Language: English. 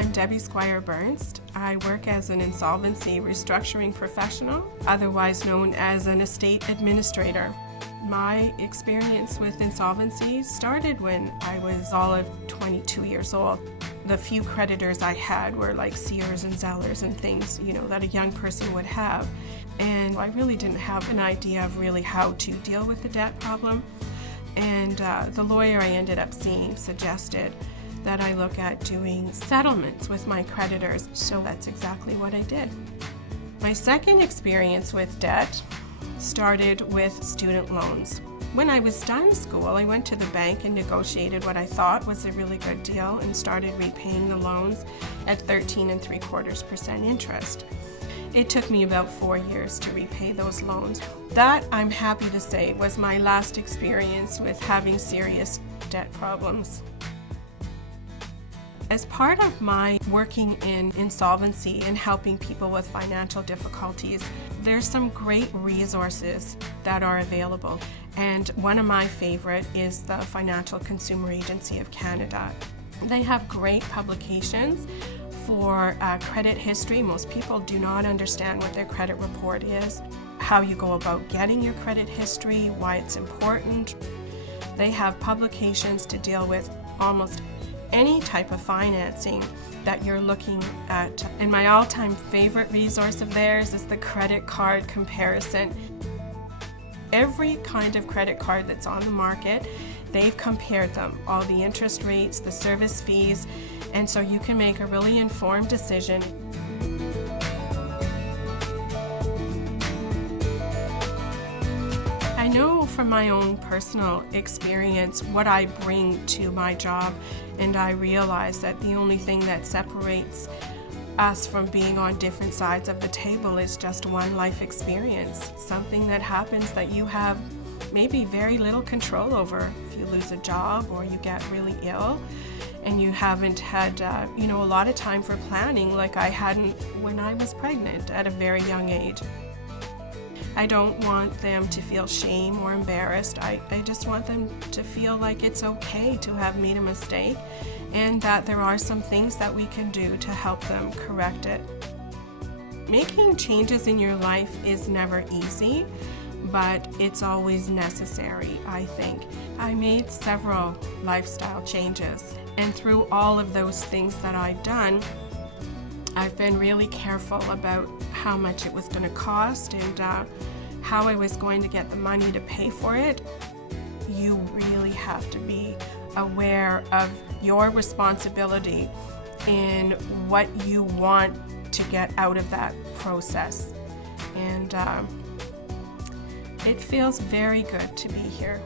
I'm Debbie Squier-Bernst. I work as an insolvency restructuring professional, otherwise known as an estate administrator. My experience with insolvency started when I was all of 22 years old. The few creditors I had were like Sears and Zellers and things, that a young person would have. And I really didn't have an idea of really how to deal with the debt problem. And the lawyer I ended up seeing suggested that I look at doing settlements with my creditors. So that's exactly what I did. My second experience with debt started with student loans. When I was done school, I went to the bank and negotiated what I thought was a really good deal and started repaying the loans at 13 3/4% interest. It took me about 4 years to repay those loans. That, I'm happy to say, was my last experience with having serious debt problems. As part of my working in insolvency and helping people with financial difficulties, there's some great resources that are available. And one of my favorite is the Financial Consumer Agency of Canada. They have great publications for credit history. Most people do not understand what their credit report is, how you go about getting your credit history, why it's important. They have publications to deal with almost any type of financing that you're looking at. And my all-time favorite resource of theirs is the credit card comparison. Every kind of credit card that's on the market, they've compared them, all the interest rates, the service fees, and so you can make a really informed decision. I know from my own personal experience what I bring to my job, and I realize that the only thing that separates us from being on different sides of the table is just one life experience, something that happens that you have maybe very little control over. If you lose a job or you get really ill and you haven't had a lot of time for planning like I hadn't when I was pregnant at a very young age. I don't want them to feel shame or embarrassed. I just want them to feel like it's okay to have made a mistake and that there are some things that we can do to help them correct it. Making changes in your life is never easy, but it's always necessary, I think. I made several lifestyle changes, and through all of those things that I've done, I've been really careful about how much it was going to cost and how I was going to get the money to pay for it. You really have to be aware of your responsibility in what you want to get out of that process. And it feels very good to be here.